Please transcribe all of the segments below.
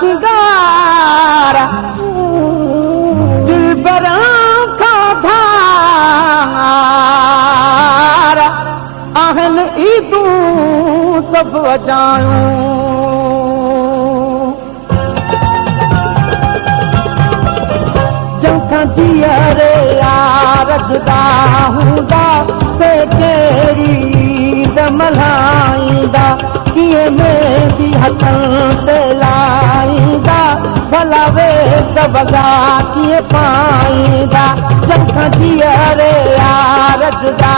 सिंगार दिलबरां का धार आहन ईदूं सब वजायूं जंखां जीअरे यार जुदा हूंदा से कहिड़ी ईद मल्हाईंदा कीअं मेहंदी हथनि ते लाईंदा भला वे वॻा कीअं पाईंदा जंखां जीअरे यार जुदा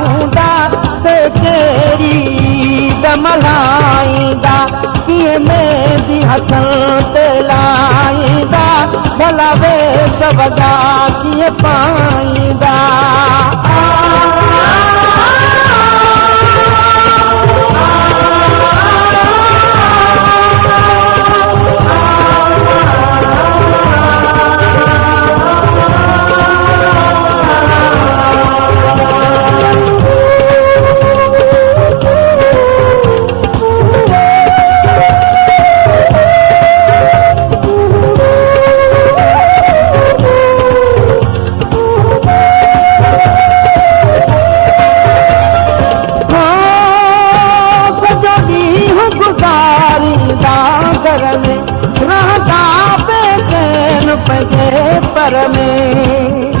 हूंदा से कहिड़ी ईद मल्हाईंदा कीअं मेहंदी हथनि ते लाईंदा भला वे वॻा कीअं पाईंदा पर में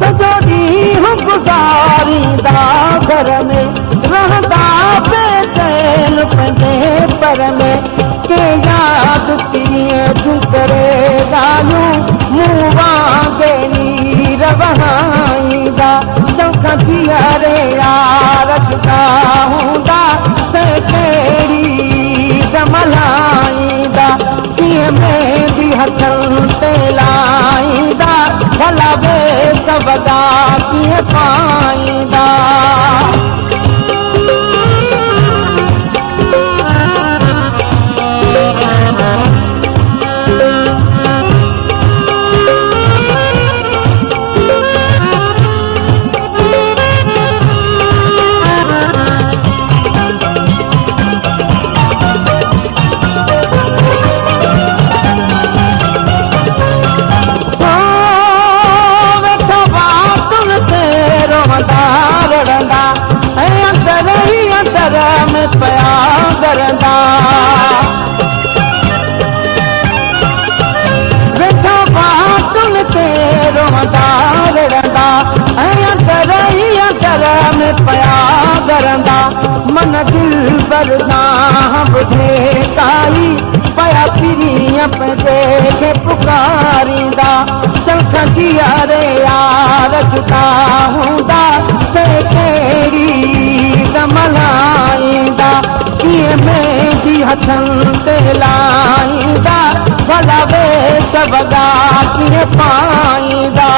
सॼो ॾींहुं गुज़ारींदा घर में रहंदा बेचैन पंहिंजे पर में के यादि कीअं तूं करे ॻाल्हियूं मूं वांगुरु नीर वहाईंदा जंखां जीअरे यार जुदा हूंदा से कहिड़ी ईद मल्हाईंदा मेहंदी हथनि ते लाईंदा भला वे वॻा कीअं पाईंदा पया करंदा वेठा बातुन ते रोंदा रड़ंदा ऐं अंदर ई अंदर में पया करंदा मन दिल बरदा ॿुधे काई पया पिरीअ पंहिंजे खे पुकारींदा जंखां जीअरे यार जुदा हूंदा से कहिड़ी ईद मल्हाईंदा कीअं मेहंदी हथनि ते लाईंदा भला वे वॻा कीअं पाईंदा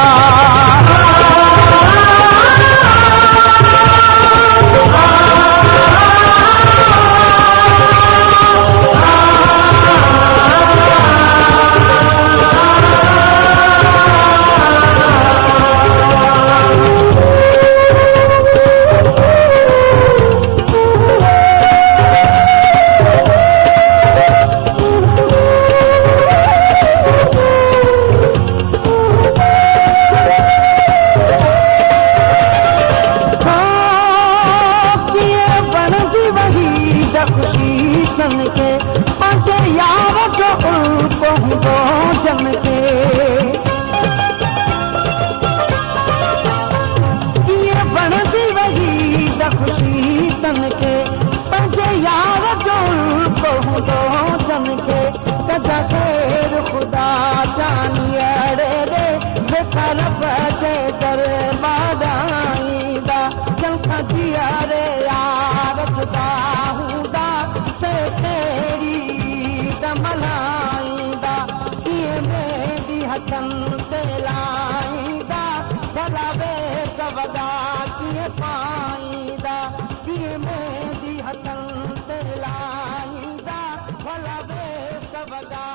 के पंहिंजे यार जो उल्को हूंदो जन के कीअं बणंदी वही ख़ुशी तन के पंहिंजे यार जो उल्को हूंदो जन के कदा ख़ैर ख़ुदा जानी अड़े रे वेठा रब जे दरबार ईंदा जंखां जीअरे यार जुदा हूंदा से कहिड़ी ईद मल्हाईंदा कीअं मेहंदी हथनि ते लाईंदा भला वे वॻा कीअं पाईंदा कीअं मेहंदी हथनि ते लाईंदा भला वे वॻा